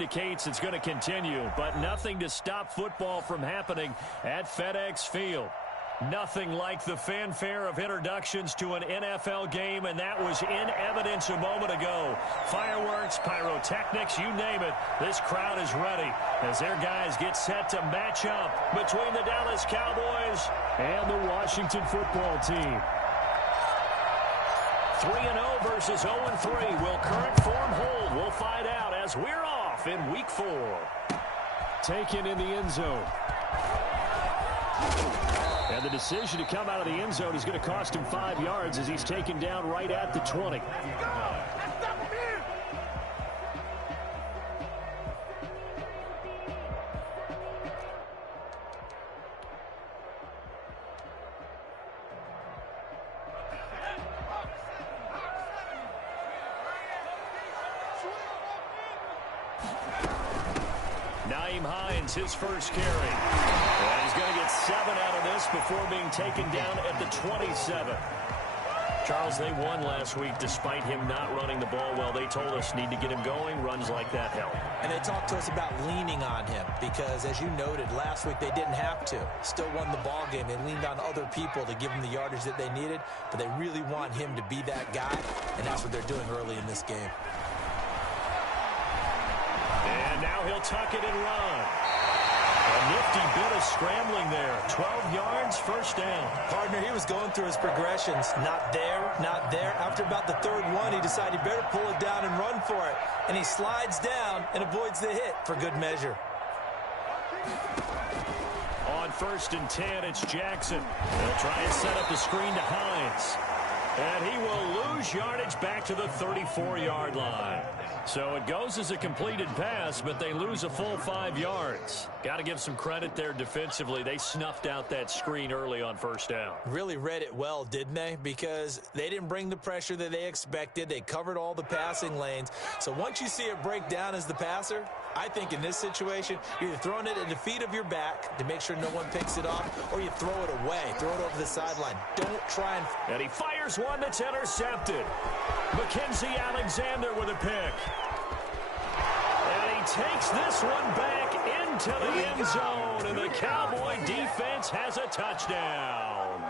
indicates it's going to continue, but nothing to stop football from happening at FedEx Field. Nothing like the fanfare of introductions to an NFL game, and that was in evidence a moment ago. Fireworks, pyrotechnics, you name it. This crowd is ready as their guys get set to match up between the Dallas Cowboys and the Washington football team. 3-0 versus 0-3. Will current form hold? We'll find out as we're off in Week 4. Taken in the end zone. And the decision to come out of the end zone is going to cost him 5 yards as he's taken down right at the 20. Nyheim Hines, his first carry. And he's going to get 7 out of this before being taken down at the 27. Charles, they won last week despite him not running the ball well. They told us need to get him going. Runs like that help. And they talked to us about leaning on him because, as you noted, last week they didn't have to. Still won the ball game. They leaned on other people to give them the yardage that they needed, but they really want him to be that guy, and that's what they're doing early in this game. And now he'll tuck it and run. A nifty bit of scrambling there. 12 yards, first down. Partner, he was going through his progressions. Not there, not there. After about the third one, he decided he better pull it down and run for it. And he slides down and avoids the hit for good measure. On 1st and 10, it's Jackson. They'll try and set up the screen to Hines. And he will lose yardage back to the 34-yard line. So it goes as a completed pass, but they lose a full 5 yards. Got to give some credit there defensively. They snuffed out that screen early on first down. Really read it well, didn't they? Because they didn't bring the pressure that they expected. They covered all the passing lanes. So once you see it break down as the passer, I think in this situation, you're either throwing it at the feet of your back to make sure no one picks it off, or you throw it away. Throw it over the sideline. Don't try and... And he fires one that's intercepted. Mackenzie Alexander with a pick. And he takes this one back into the end zone, and the Cowboy defense has a touchdown.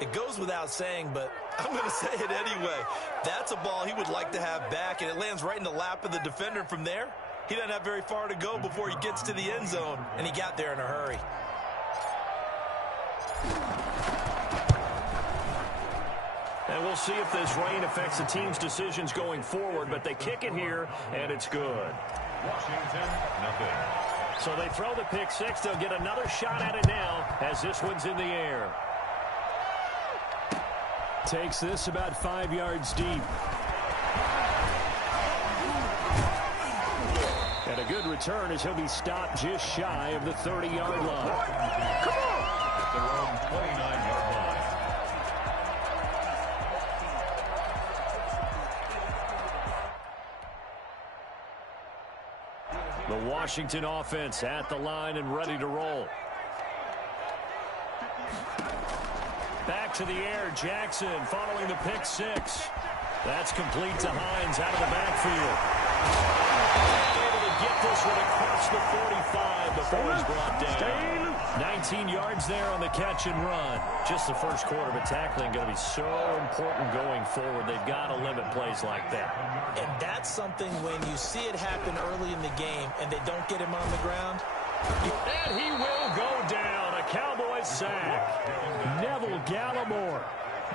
It goes without saying, but I'm going to say it anyway. That's a ball he would like to have back, and it lands right in the lap of the defender from there. He doesn't have very far to go before he gets to the end zone, and he got there in a hurry. And we'll see if this rain affects the team's decisions going forward, but they kick it here, and it's good. Washington, nothing. So they throw the pick six. They'll get another shot at it now as this one's in the air. Takes this about 5 yards deep. And a good return as he'll be stopped just shy of the 30-yard line. Come on! At their own 29-yard line. The Washington offense at the line and ready to roll. Back to the air, Jackson following the pick six. That's complete to Hines out of the backfield. Able to get this one across the 45 before he's brought down. 19 yards there on the catch and run. Just the first quarter, but tackling going to be so important going forward. They've got to limit plays like that. And that's something when you see it happen early in the game and they don't get him on the ground. And he will go down. A Cowboys sack. Neville Gallimore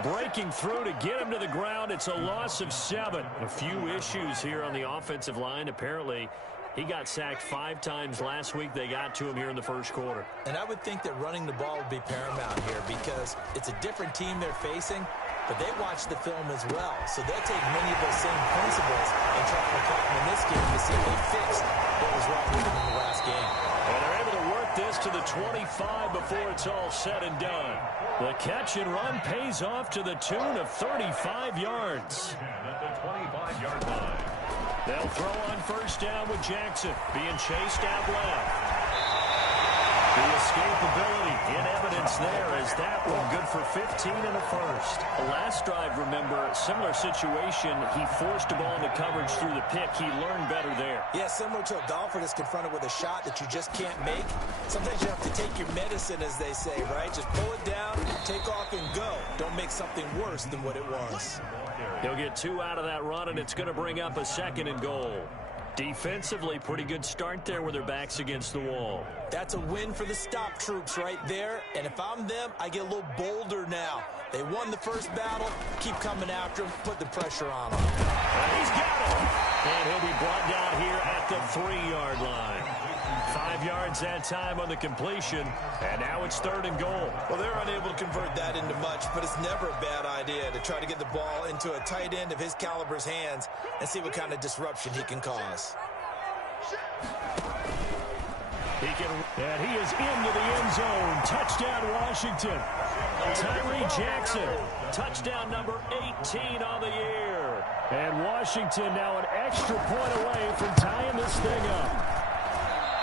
breaking through to get him to the ground. It's a loss of 7. A few issues here on the offensive line. Apparently, he got sacked 5 times last week. They got to him here in the first quarter. And I would think that running the ball would be paramount here because it's a different team they're facing, but they watch the film as well. So they'll take many of those same principles and try to apply them in this game to see if they fixed what was wrong with them in the last game. And they're able to work this to the 25 before it's all said and done. The catch and run pays off to the tune of 35 yards. At the 25-yard line. They'll throw on first down with Jackson being chased out left. The escapability in evidence there as that one good for 15 and a first. The last drive, remember, similar situation. He forced a ball into coverage through the pick. He learned better there. Yeah, similar to a golfer that's confronted with a shot that you just can't make. Sometimes you have to take your medicine, as they say, right? Just pull it down, take off, and go. Don't make something worse than what it was. He'll get 2 out of that run, and it's going to bring up a 2nd and goal. Defensively, pretty good start there with their backs against the wall. That's a win for the stop troops right there. And if I'm them, I get a little bolder now. They won the first battle. Keep coming after him. Put the pressure on him. He's got it. And he'll be brought down here at the 3-yard line. 5 yards that time on the completion. And now it's 3rd and goal. Well, they're unable to convert that into much, but it's never a bad idea to try to get the ball into a tight end of his caliber's hands and see what kind of disruption he can cause. And he is into the end zone. Touchdown, Washington. Tyree Jackson, touchdown number 18 on the year. And Washington now an extra point away from tying this thing up.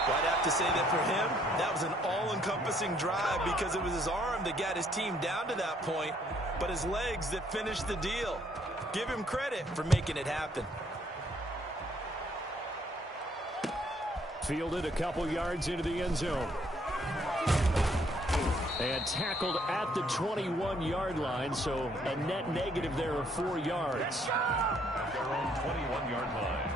Well, I'd have to say that for him, that was an all-encompassing drive because it was his arm that got his team down to that point, but his legs that finished the deal. Give him credit for making it happen. Fielded a couple yards into the end zone. And tackled at the 21-yard line, so a net negative there of 4 yards. At their own 21-yard line.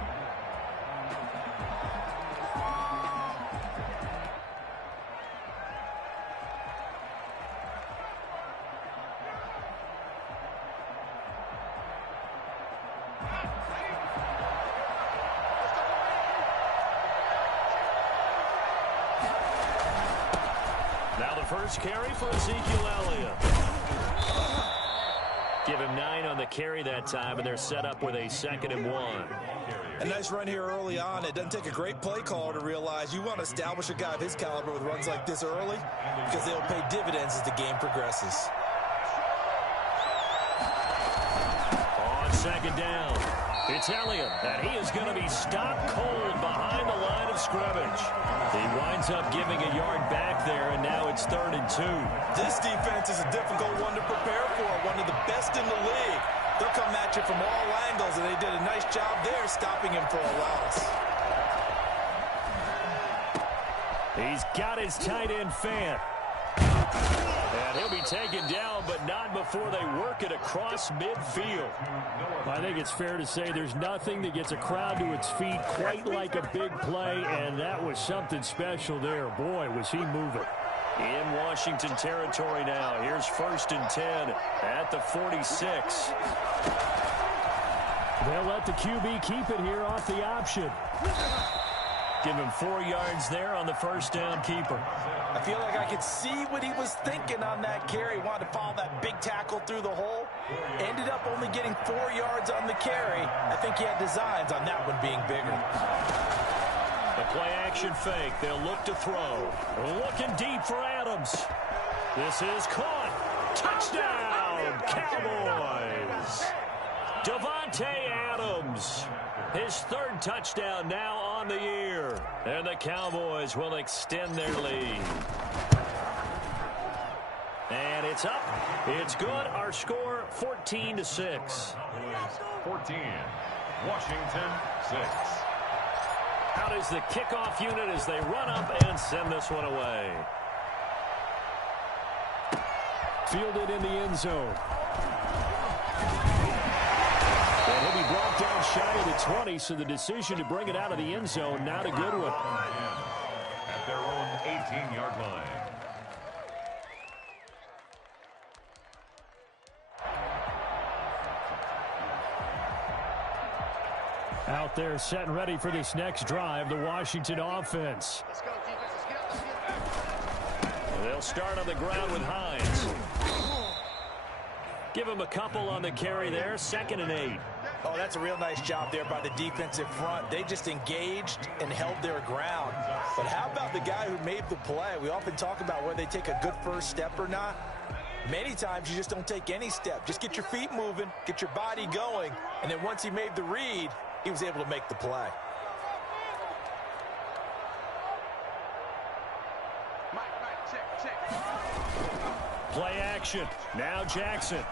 First carry for Ezekiel Elliott. Give him 9 on the carry that time, and they're set up with a 2nd and 1. A nice run here early on. It doesn't take a great play caller to realize you want to establish a guy of his caliber with runs like this early because they'll pay dividends as the game progresses. On 2nd down, it's Elliott, and he is going to be stopped cold behind the line of scrimmage. He winds up giving a yard back there, and now it's 3rd and 2. This defense is a difficult one to prepare for, one of the best in the league. They'll come at you from all angles, and they did a nice job there stopping him for a loss. He's got his tight end Fant. And he'll be taken down, but not before they work it across midfield. I think it's fair to say there's nothing that gets a crowd to its feet quite like a big play, and that was something special there. Boy, was he moving. In Washington territory now. Here's 1st and 10 at the 46. They'll let the QB keep it here off the option. Give him 4 yards there on the first down keeper. I feel like I could see what he was thinking on that carry. Wanted to follow that big tackle through the hole. Ended up only getting 4 yards on the carry. I think he had designs on that one being bigger. The play-action fake. They'll look to throw. Looking deep for Adams. This is caught. Touchdown, Cowboys. Davante Adams. His 3rd touchdown now on the year. And the Cowboys will extend their lead. And it's up. It's good. Our score, 14-6. 14. Washington 6. Out is the kickoff unit as they run up and send this one away. Fielded in the end zone. And he'll be brought down shy of the 20, so the decision to bring it out of the end zone, not a good one. At their own 18-yard line. Out there set and ready for this next drive, the Washington offense. They'll start on the ground with Hines. Give him a couple on the carry there, 2nd and 8. Oh, that's a real nice job there by the defensive front. They just engaged and held their ground. But how about the guy who made the play? We often talk about whether they take a good first step or not. Many times you just don't take any step. Just get your feet moving, get your body going, and then once he made the read, he was able to make the play. Play action. Now Jackson.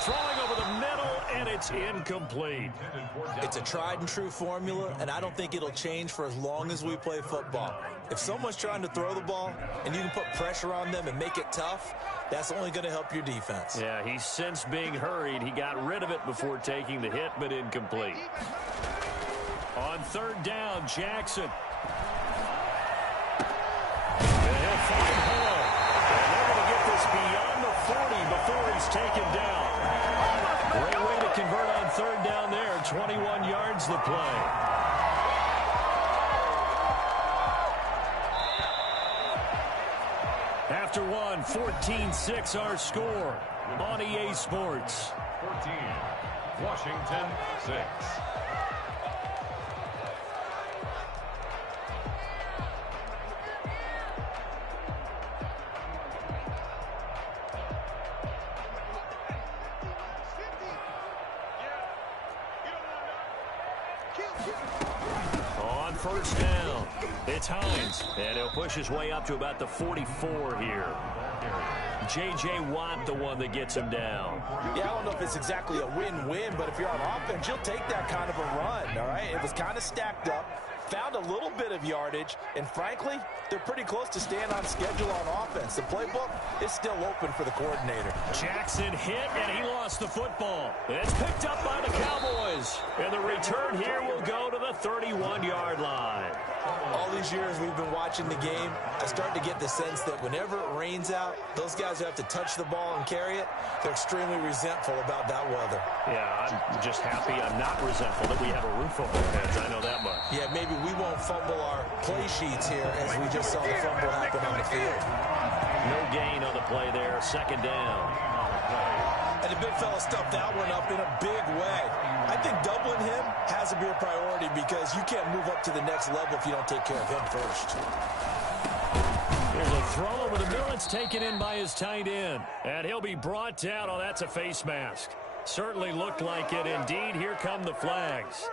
Throwing over the middle, and it's incomplete. It's a tried-and-true formula, and I don't think it'll change for as long as we play football. If someone's trying to throw the ball, and you can put pressure on them and make it tough, that's only going to help your defense. Yeah, he's since being hurried. He got rid of it before taking the hit, but incomplete. On third down, Jackson. And he'll find Hall. And they're going to get this beyond the 40 before he's taken down. Great way to convert on third down there. 21 yards the play. After one, 14-6 our score on EA Sports. 14, Washington 6. On first down, it's Hines, and he'll push his way up to about the 44 here. J.J. Watt, the one that gets him down. Yeah, I don't know if it's exactly a win-win, but if you're on offense, you'll take that kind of a run, all right? It was kind of stacked up, found a little bit of yardage, and frankly, they're pretty close to staying on schedule on offense. The playbook is still open for the coordinator. Jackson hit, and he lost the football. It's picked up by the Cowboys, and the return here will go to the 31-yard line. All these years we've been watching the game, I start to get the sense that whenever it rains out, those guys who have to touch the ball and carry it, they're extremely resentful about that weather. Yeah, I'm just happy I'm not resentful that we have a roof over our heads. I know that much. Yeah, maybe we won't fumble our play sheets here as we just saw the fumble happen on the field. No gain on the play there, second down. And the big fella stuffed that one up in a big way. I think doubling him has to be a priority because you can't move up to the next level if you don't take care of him first. There's a throw over the middle. It's taken in by his tight end. And he'll be brought down. Oh, that's a face mask. Certainly looked like it. Indeed, here come the flags.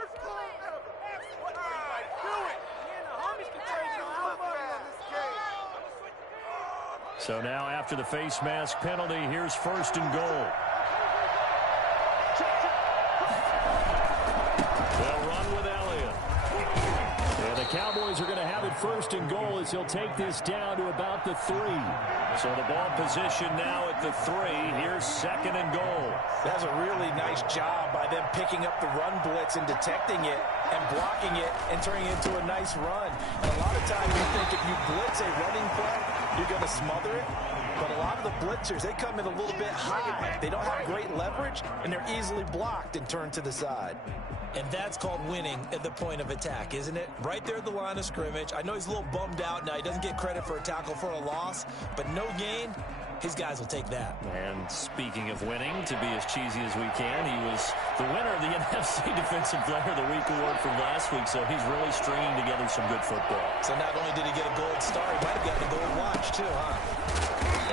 So now after the face mask penalty, here's first and goal. They'll run with Elliott. And the Cowboys are going to have it first and goal as he'll take this down to about the 3. So the ball position now at the 3. Here's second and goal. That's a really nice job by them picking up the run blitz and detecting it and blocking it and turning it into a nice run. And a lot of times you think if you blitz a running play, you're going to smother it. But a lot of the blitzers, they come in a little bit high. They don't have great leverage, and they're easily blocked and turned to the side. And that's called winning at the point of attack, isn't it? Right there at the line of scrimmage. I know he's a little bummed out now. He doesn't get credit for a tackle for a loss, but no gain, his guys will take that. And speaking of winning, to be as cheesy as we can, he was the winner of the NFC Defensive Player of the Week award from last week, so he's really stringing together some good football. So not only did he get a gold star, he might have gotten a gold watch too, huh?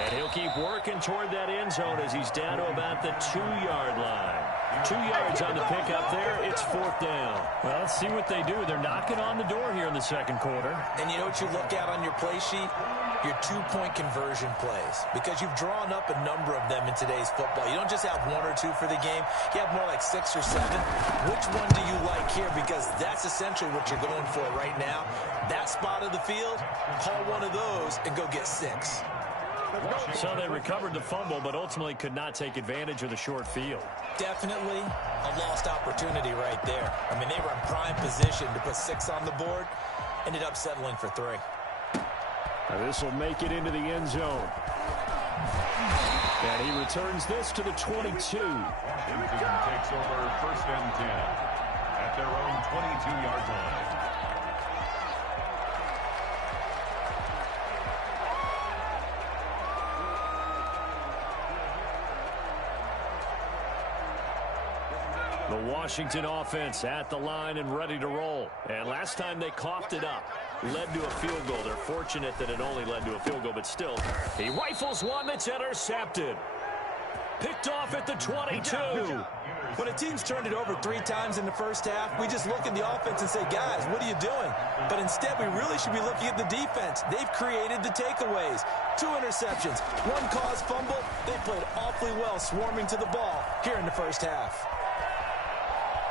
And he'll keep working toward that end zone as he's down to about the 2-yard line. 2 yards on the pickup there. It's fourth down. Well, let's see what they do. They're knocking on the door here in the second quarter. And you know what you look at on your play sheet? Your 2-point conversion plays. Because you've drawn up a number of them in today's football. You don't just have 1 or 2 for the game. You have more like 6 or 7. Which one do you like here? Because that's essentially what you're going for right now. That spot of the field, call one of those and go get 6. So they recovered the fumble, but ultimately could not take advantage of the short field. Definitely a lost opportunity right there. I mean, they were in prime position to put 6 on the board. Ended up settling for 3. Now this will make it into the end zone. And he returns this to the 22. Washington takes over first and 10 at their own 22-yard line. The Washington offense at the line and ready to roll. And last time they coughed it up, led to a field goal. They're fortunate that it only led to a field goal, but still, he rifles one that's intercepted. Picked off at the 22. When a team's turned it over 3 times in the first half, we just look at the offense and say, guys, what are you doing? But instead, we really should be looking at the defense. They've created the takeaways. 2 interceptions, 1 caused fumble. They played awfully well swarming to the ball here in the first half.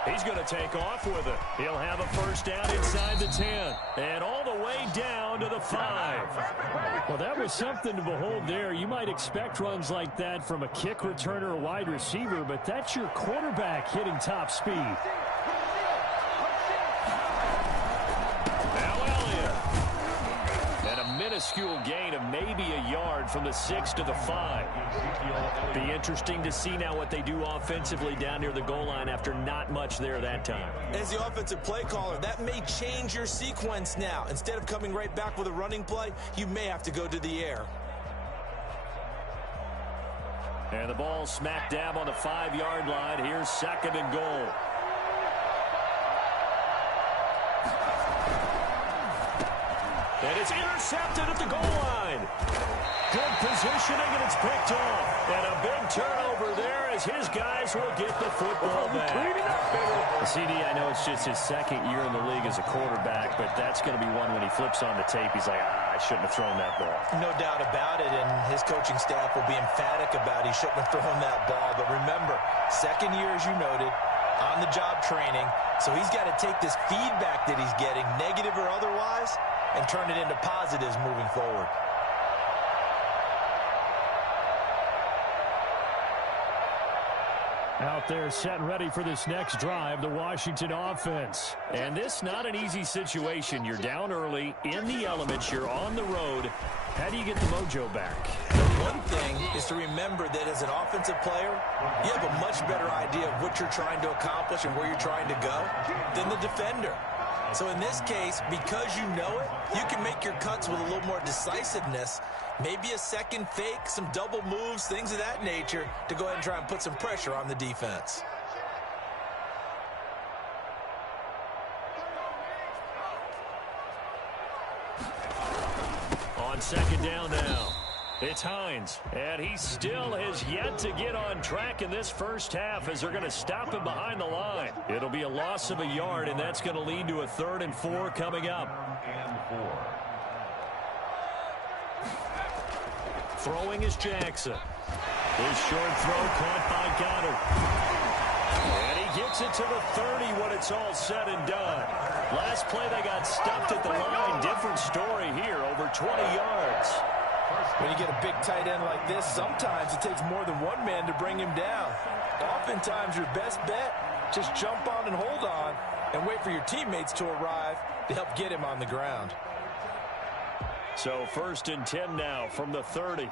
He's going to take off with it. He'll have a first down inside the 10. And all the way down to the 5. Well, that was something to behold there. You might expect runs like that from a kick returner or wide receiver, but that's your quarterback hitting top speed. Now Elliott. And a minuscule gain of maybe a yard from the 6 to the 5. Be interesting to see now what they do offensively down near the goal line after not much there that time. As the offensive play caller, that may change your sequence now. Instead of coming right back with a running play, you may have to go to the air. And the ball smack dab on the 5-yard line. Here's 2nd and goal. And it's intercepted at the goal line. Good positioning, and it's picked off. And a big turnover there as his guys will get the football back. CD, I know it's just his 2nd year in the league as a quarterback, but that's going to be one when he flips on the tape, he's like, I shouldn't have thrown that ball. No doubt about it, and his coaching staff will be emphatic about he shouldn't have thrown that ball. But remember, 2nd year, as you noted, on-the-job training, so he's got to take this feedback that he's getting, negative or otherwise, and turn it into positives moving forward. Out there set and ready for this next drive, the Washington offense. And this not an easy situation. You're down early, in the elements, you're on the road. How do you get the mojo back? One thing is to remember that as an offensive player, you have a much better idea of what you're trying to accomplish and where you're trying to go than the defender. So in this case, because you know it, you can make your cuts with a little more decisiveness. Maybe a second fake, some double moves, things of that nature to go ahead and try and put some pressure on the defense. On 2nd down now, it's Hines. And he still has yet to get on track in this first half as they're going to stop him behind the line. It'll be a loss of a yard, and that's going to lead to a 3rd and 4 coming up. Throwing is Jackson. His short throw caught by Goddard. And he gets it to the 30 when it's all said and done. Last play they got stuffed at the line. Different story here, over 20 yards. When you get a big tight end like this, sometimes it takes more than one man to bring him down. Oftentimes your best bet, just jump on and hold on and wait for your teammates to arrive to help get him on the ground. So 1st and 10 now from the 30.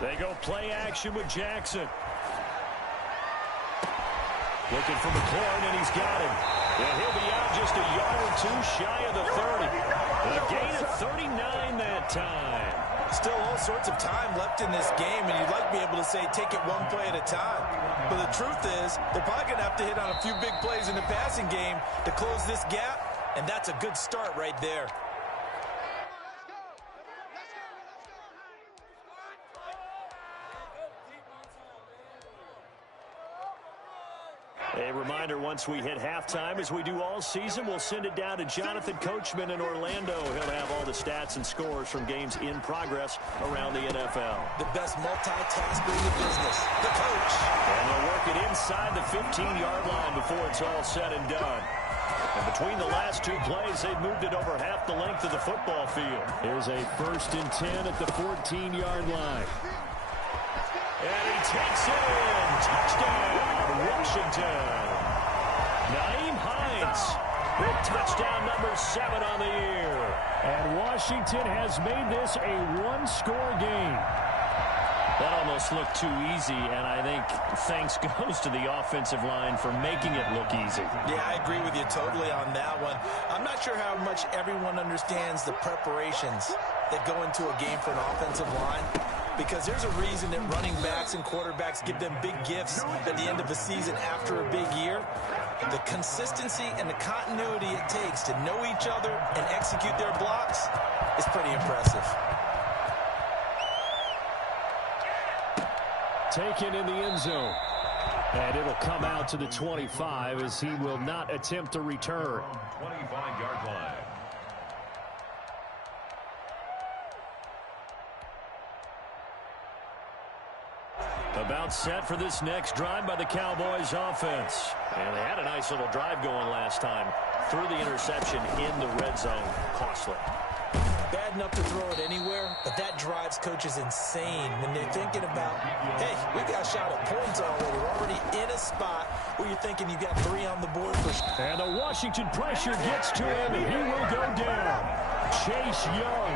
They go play action with Jackson. Looking for McLaurin, and he's got him. And he'll be out just a yard or 2 shy of the 30. A gain of 39 that time. Still all sorts of time left in this game, and you'd like to be able to say take it one play at a time. But the truth is, they're probably going to have to hit on a few big plays in the passing game to close this gap. And that's a good start right there. A reminder, once we hit halftime, as we do all season, we'll send it down to Jonathan Coachman in Orlando. He'll have all the stats and scores from games in progress around the NFL. The best multitasker in the business, the coach. And they'll work it inside the 15-yard line before it's all said and done. And between the last 2 plays, they've moved it over half the length of the football field. Here's a 1st and 10 at the 14-yard line. And he takes it in. Touchdown, Washington. Nyheim Hines with touchdown number 7 on the year. And Washington has made this a 1-score game. That almost looked too easy, and I think thanks goes to the offensive line for making it look easy. Yeah, I agree with you totally on that one. I'm not sure how much everyone understands the preparations that go into a game for an offensive line, because there's a reason that running backs and quarterbacks give them big gifts at the end of the season after a big year. The consistency and the continuity it takes to know each other and execute their blocks is pretty impressive. taken in the end zone. And it'll come out to the 25 as he will not attempt a return. 25-yard line. About set for this next drive by the Cowboys offense. And they had a nice little drive going last time. Threw the interception in the red zone. Costly. Bad enough to throw it anywhere, but that drives coaches insane when they're thinking about, hey, we got a shot at points already. We're already in a spot where you're thinking you got 3 on the board. And the Washington pressure gets to him, and he will go down. Chase Young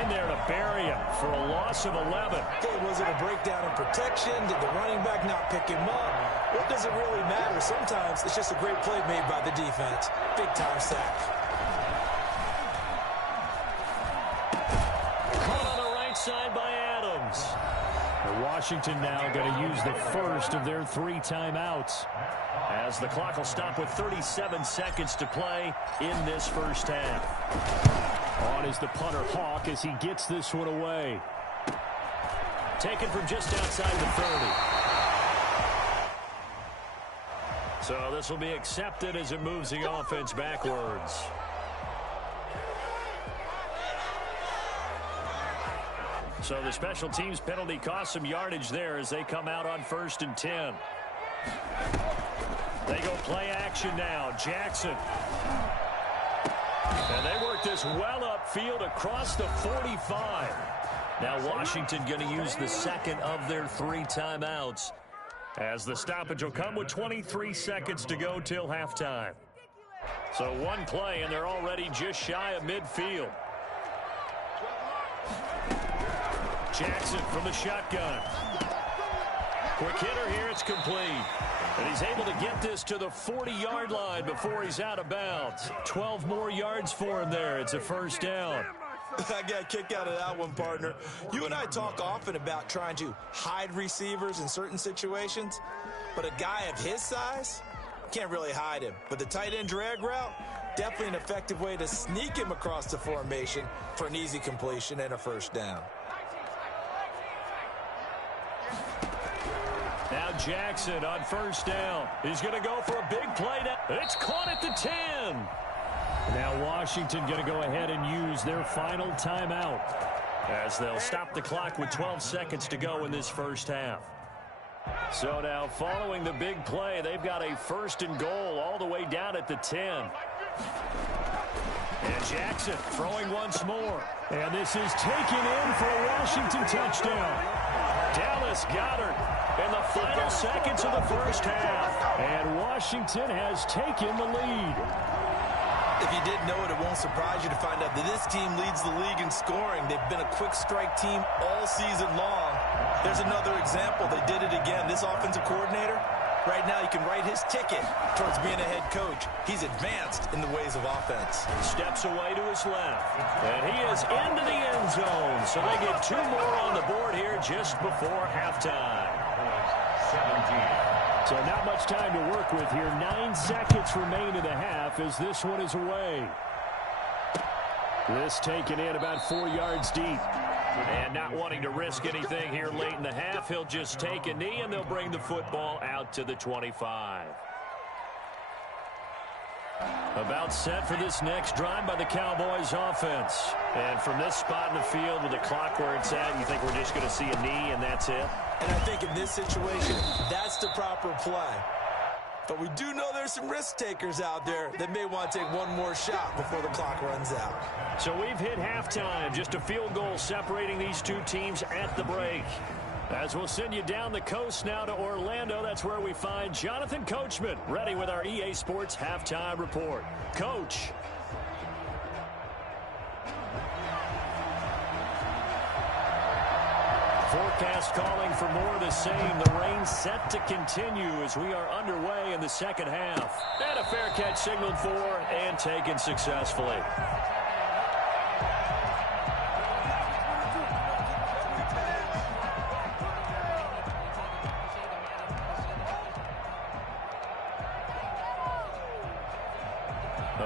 in there to bury him for a loss of 11. Hey, was it a breakdown in protection? Did the running back not pick him up? What does it really matter? Sometimes it's just a great play made by the defense. Big-time sack. Side by Adams. Washington now going to use the first of their 3 timeouts. As the clock will stop with 37 seconds to play in this first half. On is the punter Hawk as he gets this one away. Taken from just outside the 30. So this will be accepted as it moves the offense backwards. So the special teams penalty cost some yardage there as they come out on 1st and 10. They go play action now. Jackson. And they work this well upfield across the 45. Now Washington going to use the second of their 3 timeouts as the stoppage will come with 23 seconds to go till halftime. So one play and they're already just shy of midfield. Jackson from the shotgun. Quick hitter here, it's complete. And he's able to get this to the 40-yard line before he's out of bounds. 12 more yards for him there. It's a first down. I got a kick out of that one, partner. You and I talk often about trying to hide receivers in certain situations, but a guy of his size can't really hide him. But the tight end drag route, definitely an effective way to sneak him across the formation for an easy completion and a first down. Now Jackson on first down. He's going to go for a big play. It's caught at the 10. Now Washington going to go ahead and use their final timeout as they'll stop the clock with 12 seconds to go in this first half. So now following the big play, they've got a 1st and goal all the way down at the 10. And Jackson throwing once more. And this is taken in for a Washington touchdown. Dallas Goedert in the final seconds of the first half. And Washington has taken the lead. If you didn't know it, it won't surprise you to find out that this team leads the league in scoring. They've been a quick strike team all season long. There's another example. They did it again. This offensive coordinator, right now, you can write his ticket towards being a head coach. He's advanced in the ways of offense. Steps away to his left. And he is into the end zone. So they get 2 more on the board here just before halftime. 17. So not much time to work with here. 9 seconds remain in the half as this one is away. This taken in about 4 yards deep. And not wanting to risk anything here late in the half, he'll just take a knee and they'll bring the football out to the 25. About set for this next drive by the Cowboys offense. And from this spot in the field with the clock where it's at, you think we're just going to see a knee and that's it? And I think in this situation, that's the proper play. But we do know there's some risk takers out there that may want to take one more shot before the clock runs out. So we've hit halftime. Just a field goal separating these 2 teams at the break. As we'll send you down the coast now to Orlando, that's where we find Jonathan Coachman ready with our EA Sports Halftime Report. Coach. Forecast calling for more of the same. The rain set to continue as we are underway in the second half. And a fair catch signaled for and taken successfully.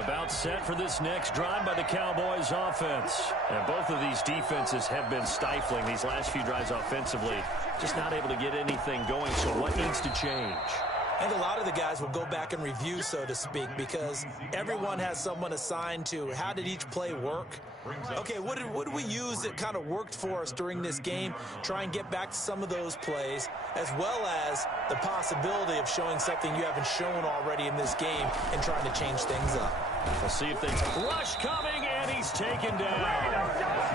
About set for this next drive by the Cowboys offense. And both of these defenses have been stifling these last few drives offensively. Just not able to get anything going, so what needs to change? And a lot of the guys will go back and review, so to speak, because everyone has someone assigned to how did each play work. Okay, what did we use that kind of worked for us during this game? Try and get back to some of those plays, as well as the possibility of showing something you haven't shown already in this game and trying to change things up. We'll see if they rush coming, and he's taken down.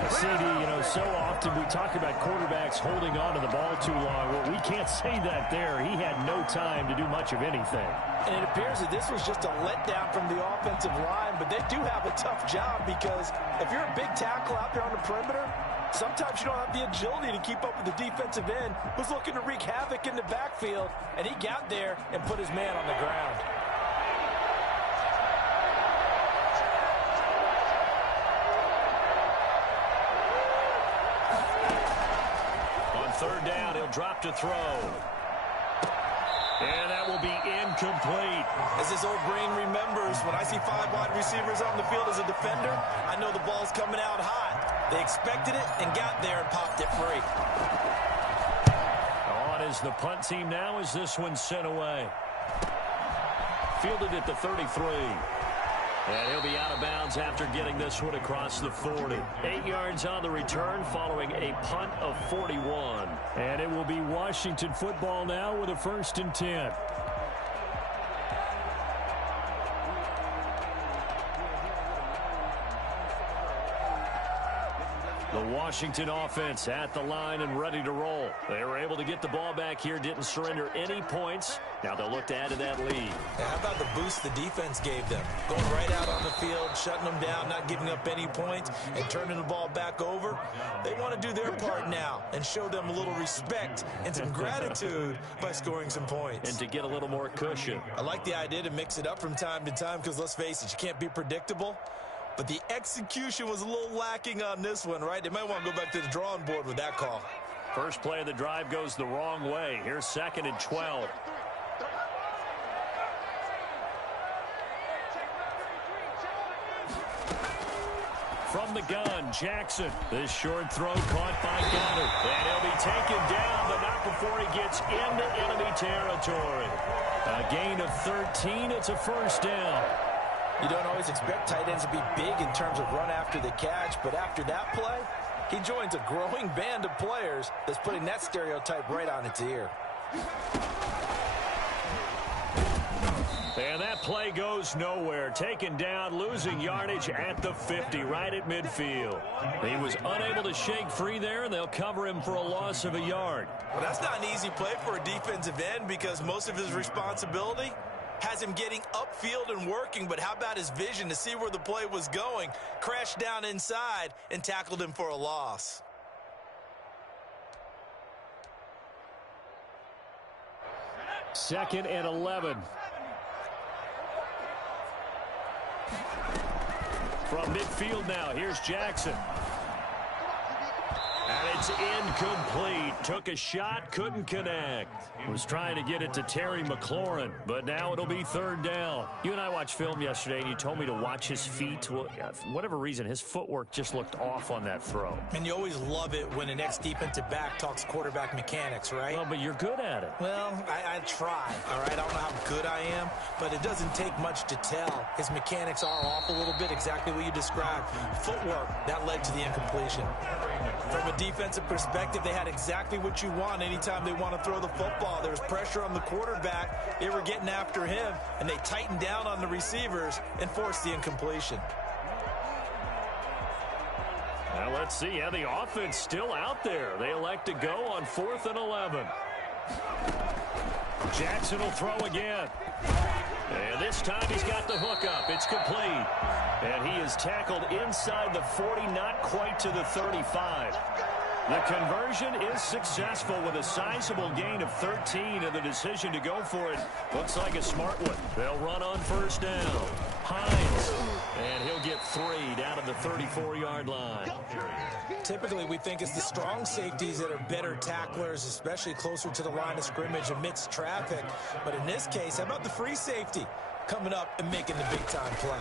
CD, so often we talk about quarterbacks holding on to the ball too long. Well, we can't say that there. He had no time to do much of anything. And it appears that this was just a letdown from the offensive line, but they do have a tough job because if you're a big tackle out there on the perimeter, sometimes you don't have the agility to keep up with the defensive end who's looking to wreak havoc in the backfield, and he got there and put his man on the ground. Third down, he'll drop to throw. And that will be incomplete. As his old brain remembers, when I see 5 wide receivers on the field as a defender, I know the ball's coming out hot. They expected it and got there and popped it free. On is the punt team now as this one's sent away. Fielded at the 33. And he'll be out of bounds after getting this one across the 40. 8 yards on the return following a punt of 41. And it will be Washington football now with a 1st and 10. The Washington offense at the line and ready to roll. They were able to get the ball back here, didn't surrender any points. Now they'll look to add to that lead. Now, how about the boost the defense gave them? Going right out on the field, shutting them down, not giving up any points, and turning the ball back over. They want to do their part now and show them a little respect and some gratitude by scoring some points. And to get a little more cushion. I like the idea to mix it up from time to time because, let's face it, you can't be predictable. But the execution was a little lacking on this one, right? They might want to go back to the drawing board with that call. First play of the drive goes the wrong way. Here's 2nd and 12. From the gun, Jackson. This short throw caught by Goddard. And he'll be taken down, but not before he gets into enemy territory. A gain of 13. It's a 1st down. You don't always expect tight ends to be big in terms of run after the catch, but after that play, he joins a growing band of players that's putting that stereotype right on its ear. And that play goes nowhere. Taken down, losing yardage at the 50, right at midfield. He was unable to shake free there, and they'll cover him for a loss of a yard. Well, that's not an easy play for a defensive end because most of his responsibility has him getting upfield and working, but how about his vision to see where the play was going, crashed down inside, and tackled him for a loss. Second and 11. From midfield now, here's Jackson. And it's incomplete. Took a shot, couldn't connect. Was trying to get it to Terry McLaurin, but now it'll be 3rd down. You and I watched film yesterday, and you told me to watch his feet. For whatever reason, his footwork just looked off on that throw. And you always love it when an ex-defensive back talks quarterback mechanics, right? Well, but you're good at it. Well, I try, all right? I don't know how good I am, but it doesn't take much to tell. His mechanics are off a little bit, exactly what you described. Footwork, that led to the incompletion. From a defensive perspective, they had exactly what you want anytime they want to throw the football. There was pressure on the quarterback. They were getting after him, and they tightened down on the receivers and forced the incompletion. Now let's see. Yeah, the offense still out there. They elect to go on 4th and 11. Jackson will throw again. And this time he's got the hook up. It's complete. And he is tackled inside the 40, not quite to the 35. The conversion is successful with a sizable gain of 13, and the decision to go for it looks like a smart one. They'll run on 1st down. Hines, and he'll get 3 down to the 34-yard line. Typically, we think it's the strong safeties that are better tacklers, especially closer to the line of scrimmage amidst traffic. But in this case, how about the free safety? coming up and making the big-time play.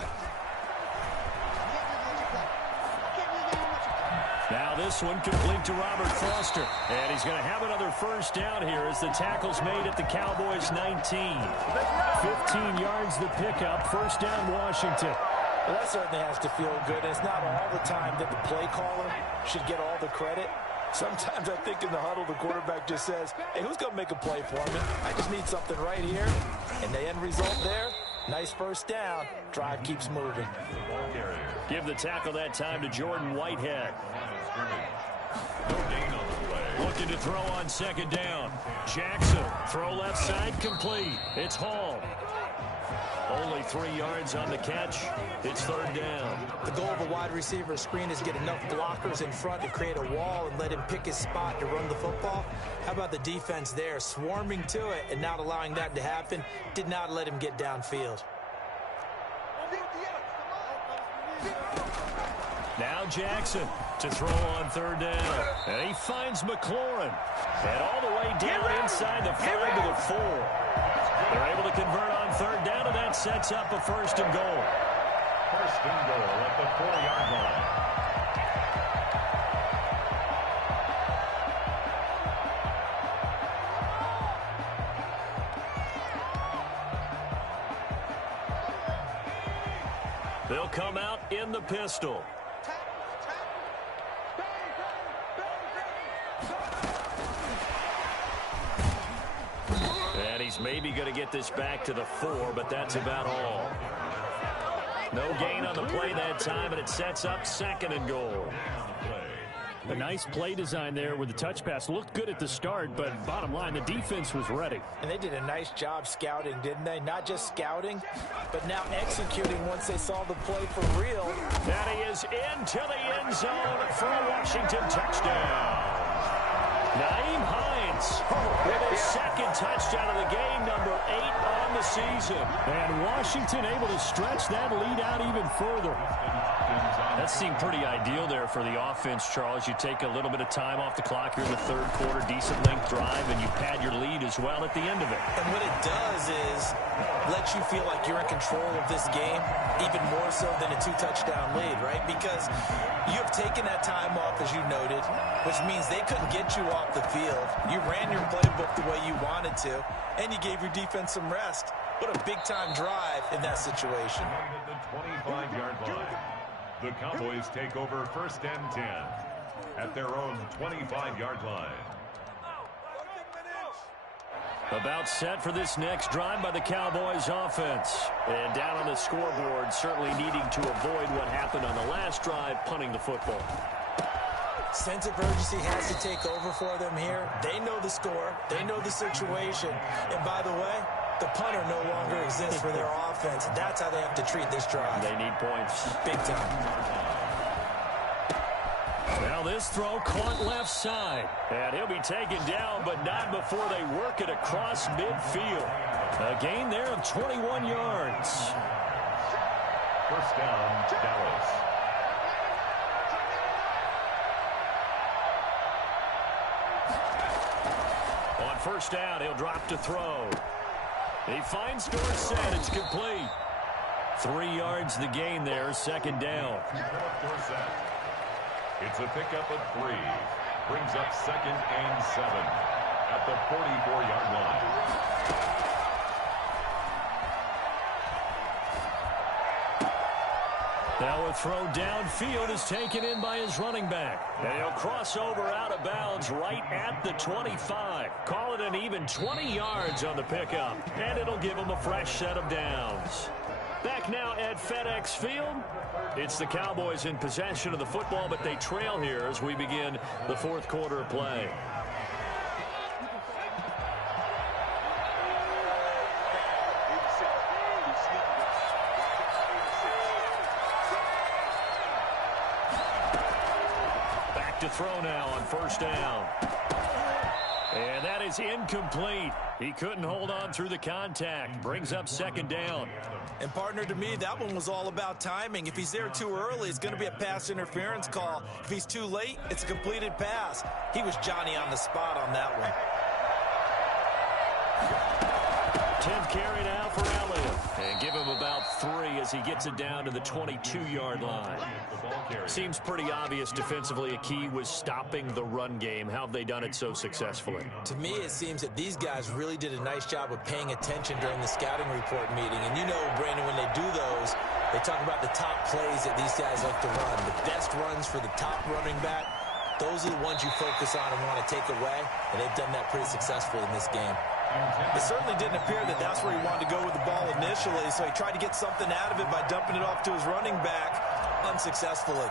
Now this one complete to Robert Foster. And he's going to have another first down here as the tackle's made at the Cowboys' 19. 15 yards the pickup. First down, Washington. Well, that certainly has to feel good. And it's not all the time that the play caller should get all the credit. Sometimes I think in the huddle, the quarterback just says, hey, who's going to make a play for me? I just need something right here. And the end result there, nice first down. Drive keeps moving. Give the tackle that time to Jordan Whitehead. Looking to throw on second down. Jackson, throw left side, complete. It's Hall. Only 3 yards on the catch. It's third down. The goal of a wide receiver screen is get enough blockers in front to create a wall and let him pick his spot to run the football. How about the defense there, swarming to it and not allowing that to happen? Did not let him get downfield. Now Jackson to throw on third down. And he finds McLaurin. And all the way down inside the 5 to the 4. They're able to convert on third down, and that sets up a first and goal. First and goal at the 4-yard line. They'll come out in the pistol. And he's maybe going to get this back to the 4, but that's about all. No gain on the play that time, and it sets up second and goal. A nice play design there with the touch pass. Looked good at the start, but bottom line, the defense was ready. And they did a nice job scouting, didn't they? Not just scouting, but now executing once they saw the play for real. That he is into the end zone for a Washington touchdown. Naeem Hines with his second touchdown of the game, number 8 on the season. And Washington able to stretch that lead out even further. That seemed pretty ideal there for the offense, Charles. You take a little bit of time off the clock here in the third quarter, decent length drive, and you pad your lead as well at the end of it. And what it does is let you feel like you're in control of this game, even more so than a 2-touchdown lead, right? Because you have taken that time off, as you noted, which means they couldn't get you off the field. You ran your playbook the way you wanted to, and you gave your defense some rest. What a big-time drive in that situation. At the 25-yard line. The Cowboys take over first and 10 at their own 25-yard line. About set for this next drive by the Cowboys offense. And down on the scoreboard, certainly needing to avoid what happened on the last drive, punting the football. Sense of urgency has to take over for them here. They know the score. They know the situation. And by the way, the punter no longer exists for their offense. That's how they have to treat this drive. They need points. Big time. Now this throw caught left side. And he'll be taken down, but not before they work it across midfield. A gain there of 21 yards. First down, Dallas. On first down, he'll drop to throw. He finds Dorsett. It's complete. 3 yards the gain there, second down. Dorsett. It's a pickup of 3. Brings up second and 7 at the 44-yard line. Now a throw downfield is taken in by his running back. And he'll cross over out of bounds right at the 25. Call it an even 20 yards on the pickup. And it'll give him a fresh set of downs. Back now at FedEx Field. It's the Cowboys in possession of the football, but they trail here as we begin the fourth quarter of play. To throw now on first down. And that is incomplete. He couldn't hold on through the contact. Brings up second down. And partner, to me, that one was all about timing. If he's there too early, it's going to be a pass interference call. If he's too late, it's a completed pass. He was Johnny on the spot on that one. 10th carry now for Elliott. And give him about 3 as he gets it down to the 22-yard line. Seems pretty obvious defensively a key was stopping the run game. How have they done it so successfully? To me, it seems that these guys really did a nice job of paying attention during the scouting report meeting. And you know, Brandon, when they do those, they talk about the top plays that these guys like to run. The best runs for the top running back, those are the ones you focus on and want to take away. And they've done that pretty successfully in this game. It certainly didn't appear that that's where he wanted to go with the ball initially, so he tried to get something out of it by dumping it off to his running back unsuccessfully.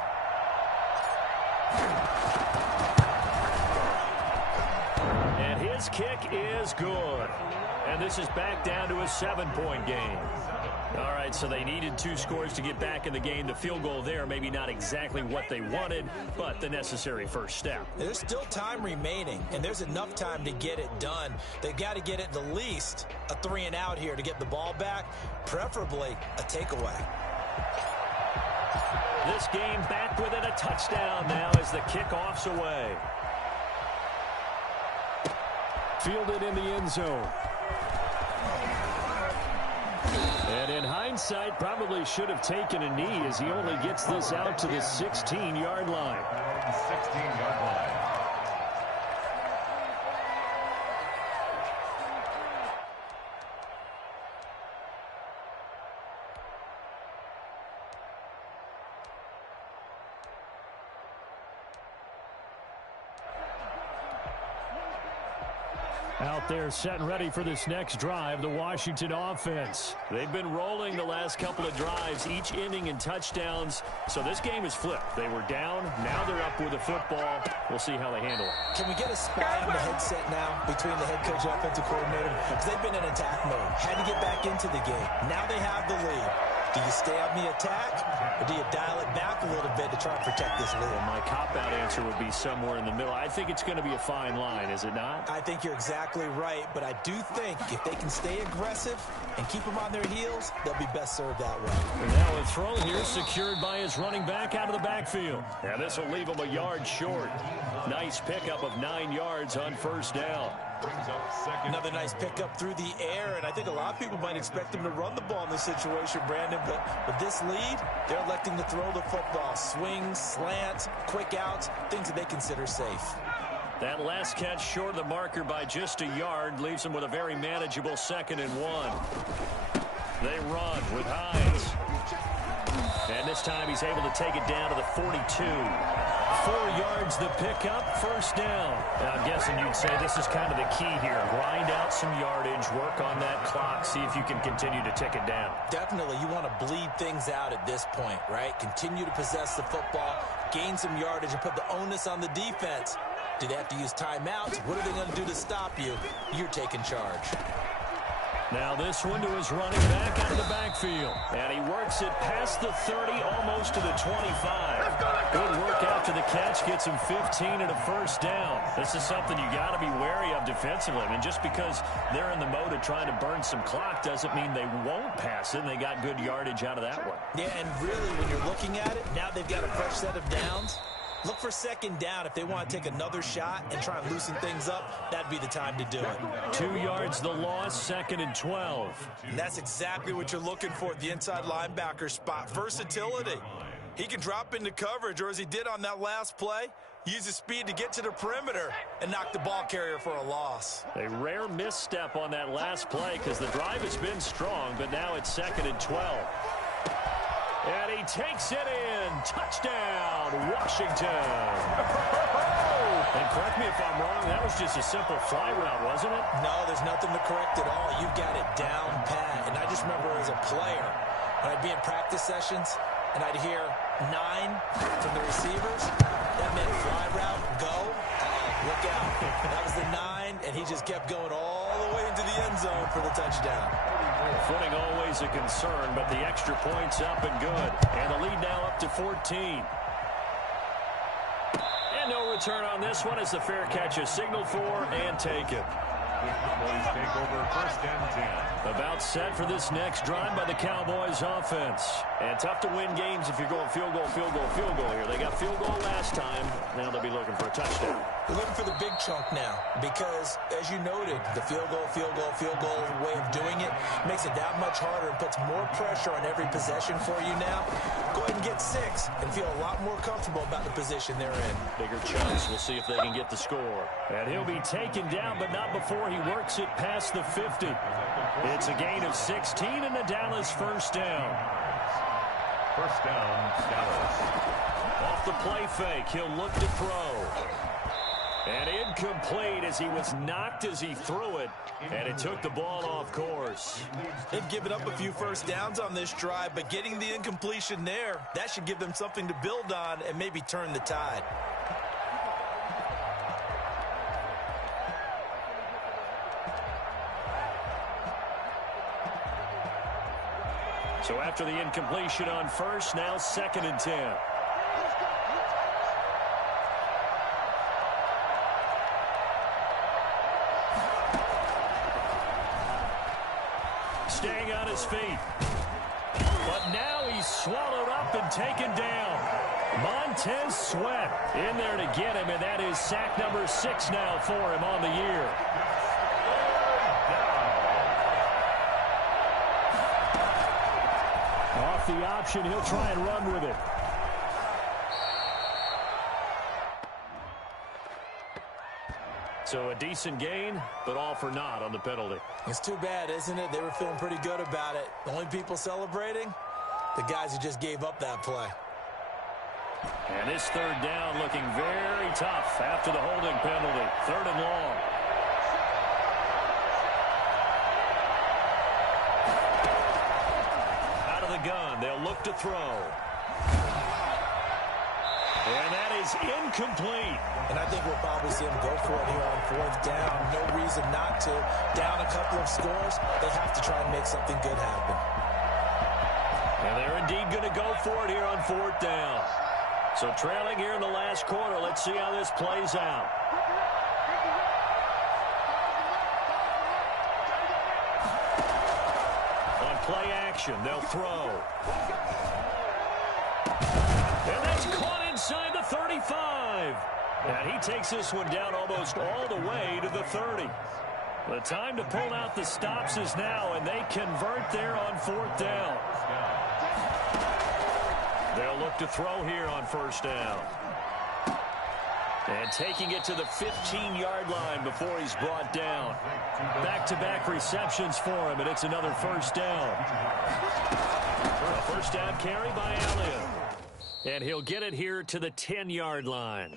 And his kick is good. And this is back down to a 7-point game. All right, so they needed 2 scores to get back in the game. The field goal there, maybe not exactly what they wanted, but the necessary first step. There's still time remaining, and there's enough time to get it done. They've got to get at the least a 3-and-out here to get the ball back, preferably a takeaway. This game back within a touchdown now as the kickoff's away. Fielded in the end zone. And in hindsight, probably should have taken a knee as he only gets this out to the 16-yard line. 16-yard line. Out there set and ready for this next drive, the Washington offense. They've been rolling the last couple of drives, each ending in touchdowns. So this game is flipped. They were down, now they're up with the football. We'll see how they handle it. Can we get a spy on the headset now between the head coach and offensive coordinator? Because they've been in attack mode. Had to get back into the game. Now they have the lead. Do you stay on the attack, or do you dial it back a little bit to try and protect this lead? Well, my cop-out answer would be somewhere in the middle. I think it's going to be a fine line, is it not? I think you're exactly right, but I do think if they can stay aggressive and keep them on their heels, they'll be best served that way. And now a throw here secured by his running back out of the backfield. Yeah, this will leave him a yard short. Nice pickup of 9 yards on first down. Another nice pickup through the air, and I think a lot of people might expect them to run the ball in this situation, Brandon, but with this lead, they're electing to throw the football. Swings, slants, quick outs, things that they consider safe. That last catch short of the marker by just a yard leaves them with a very manageable 2nd and 1. They run with Hines. And this time he's able to take it down to the 42. 4 yards the pickup, first down. Now, I'm guessing you'd say this is kind of the key here. Grind out some yardage, work on that clock, see if you can continue to tick it down. Definitely, you want to bleed things out at this point, right? Continue to possess the football, gain some yardage, and put the onus on the defense. Do they have to use timeouts? What are they going to do to stop you? You're taking charge. Now this one to his running back out of the backfield. And he works it past the 30, almost to the 25. Good work after the catch, gets him 15 and a first down. This is something you got to be wary of defensively. I mean, just because they're in the mode of trying to burn some clock doesn't mean they won't pass it, and they got good yardage out of that one. Yeah, and really, when you're looking at it, now they've got a fresh set of downs. Look for 2nd down. If they want to take another shot and try and loosen things up, that'd be the time to do it. 2 yards the loss, 2nd and 12. And that's exactly what you're looking for at the inside linebacker spot. Versatility. He can drop into coverage, or as he did on that last play, use his speed to get to the perimeter and knock the ball carrier for a loss. A rare misstep on that last play because the drive has been strong, but now it's 2nd and 12. And he takes it in. Touchdown, Washington. And correct me if I'm wrong, that was just a simple fly route, wasn't it? No, there's nothing to correct at all. You've got it down pat. And I just remember as a player, when I'd be in practice sessions, and I'd hear 9 from the receivers, that meant fly route, go, look out. That was the 9, and he just kept going all the way into the end zone for the touchdown. Footing always a concern, but the extra point's up and good. And the lead now up to 14. And no return on this one as the fair catch is signaled for and taken. Cowboys take over 1st and 10. About set for this next drive by the Cowboys offense. And tough to win games if you're going field goal, field goal, field goal here. They got field goal last time. Now they'll be looking for a touchdown. We're looking for the big chunk now because, as you noted, the field goal way of doing it makes it that much harder and puts more pressure on every possession for you now. Go ahead and get 6 and feel a lot more comfortable about the position they're in. Bigger chunks. We'll see if they can get the score. And he'll be taken down, but not before he works it past the 50. It's a gain of 16 and the Dallas first down. First down, Dallas. Off the play fake, he'll look to throw. And incomplete as he was knocked as he threw it, and it took the ball off course. They've given up a few first downs on this drive, but getting the incompletion there, that should give them something to build on and maybe turn the tide. So after the incompletion on first, now 2nd and 10. Staying on his feet. But now he's swallowed up and taken down. Montez Sweat in there to get him, and that is sack number 6 now for him on the year. Off the option, he'll try and run with it. So a decent gain, but all for naught on the penalty. It's too bad, isn't it? They were feeling pretty good about it. The only people celebrating, the guys who just gave up that play. And this 3rd down looking very tough after the holding penalty. 3rd and long. Out of the gun, they'll look to throw. And that is incomplete. And I think we'll probably see them go for it here on 4th down. No reason not to. Down a couple of scores, they have to try and make something good happen. And they're indeed going to go for it here on 4th down. So trailing here in the last quarter. Let's see how this plays out. On play action, they'll throw. And that's caught inside the 35. And he takes this one down almost all the way to the 30. The time to pull out the stops is now, and they convert there on 4th down. They'll look to throw here on 1st down. And taking it to the 15-yard line before he's brought down. Back-to-back receptions for him, and it's another 1st down. A 1st down carry by Allen. And he'll get it here to the 10-yard line.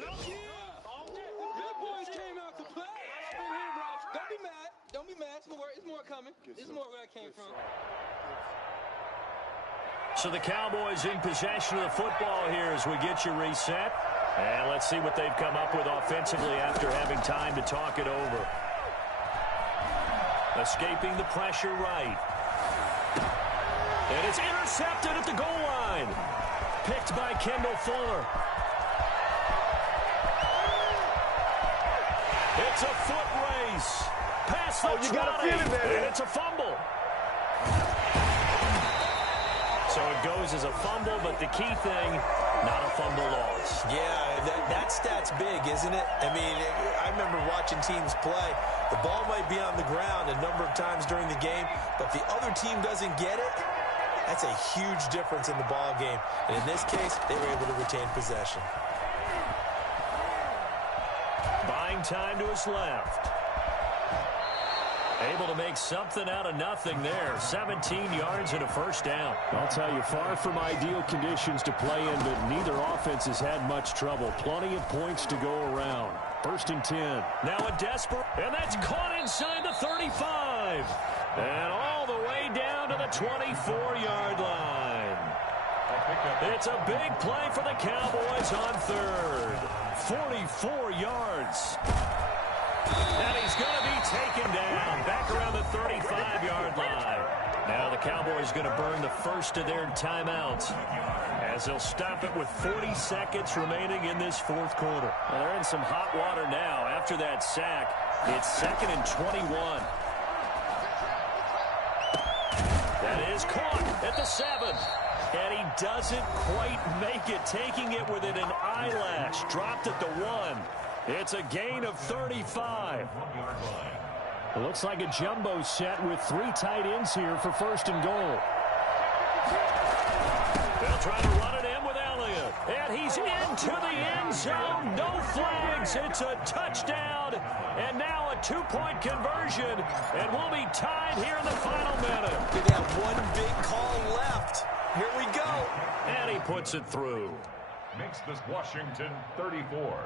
Don't be mad. It's more coming. It's more where I came from. So the Cowboys in possession of the football here as we get you reset. And let's see what they've come up with offensively after having time to talk it over. Escaping the pressure right. And it's intercepted at the goal line. Picked by Kendall Fuller. It's a foot race. Pass the try. And it's a fumble. So it goes as a fumble, but the key thing, not a fumble loss. Yeah, that stat's big, isn't it? I mean, I remember watching teams play. The ball might be on the ground a number of times during the game, but if the other team doesn't get it, that's a huge difference in the ball game. And in this case, they were able to retain possession. Buying time to his left. Able to make something out of nothing there. 17 yards and a 1st down. I'll tell you, far from ideal conditions to play in, but neither offense has had much trouble. Plenty of points to go around. 1st and 10. Now a desperate, and that's caught inside the 35. And all the way down to the 24-yard line. It's a big play for the Cowboys on 3rd. 44 yards. And he's going to be taken down back around the 35-yard line. Now the Cowboys going to burn the first of their timeouts as they'll stop it with 40 seconds remaining in this 4th quarter. Well, they're in some hot water now after that sack. It's 2nd and 21. That is caught at the 7. And he doesn't quite make it, taking it within an eyelash. Dropped at the 1. It's a gain of 35. It looks like a jumbo set with 3 tight ends here for first and goal. They'll try to run it in with Elliott. And he's into the end zone. No flags. It's a touchdown. And now a 2-point conversion. And we'll be tied here in the final minute. They have one big call left. Here we go. And he puts it through. Makes this Washington 34.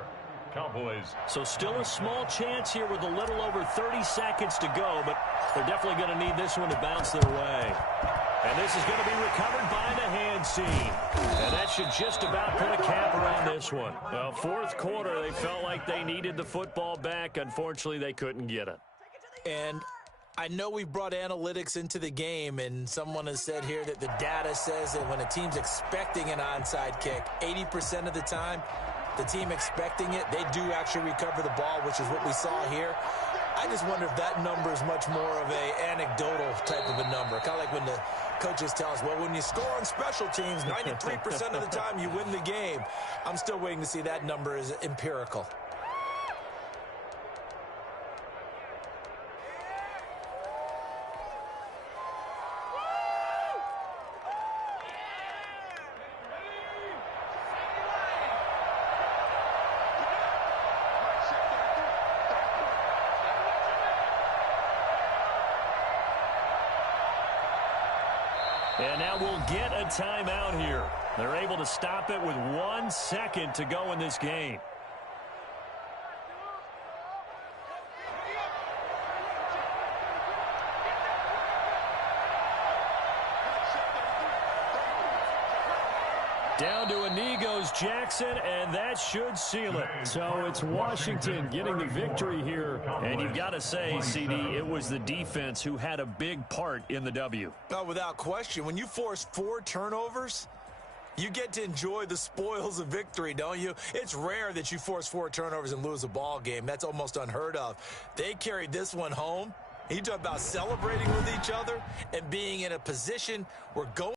Cowboys. So still a small chance here with a little over 30 seconds to go, but they're definitely going to need this one to bounce their way. And this is going to be recovered by the hand scene. And that should just about put a cap around this one. Well, fourth quarter, they felt like they needed the football back. Unfortunately, they couldn't get it. And I know we brought analytics into the game, and someone has said here that the data says that when a team's expecting an onside kick, 80% of the time, the team expecting it, they do actually recover the ball, which is what we saw here. I just wonder if that number is much more of a anecdotal type of a number. Kind of like when the coaches tell us, well, when you score on special teams, 93% of the time you win the game. I'm still waiting to see that number is empirical. And now we'll get a timeout here. They're able to stop it with 1 second to go in this game. Down to a knee goes Jackson, and that should seal it. So it's Washington getting the victory here. And you've got to say, CD, it was the defense who had a big part in the W. Oh, without question. When you force 4 turnovers, you get to enjoy the spoils of victory, don't you? It's rare that you force 4 turnovers and lose a ball game. That's almost unheard of. They carried this one home. You talk about celebrating with each other and being in a position where going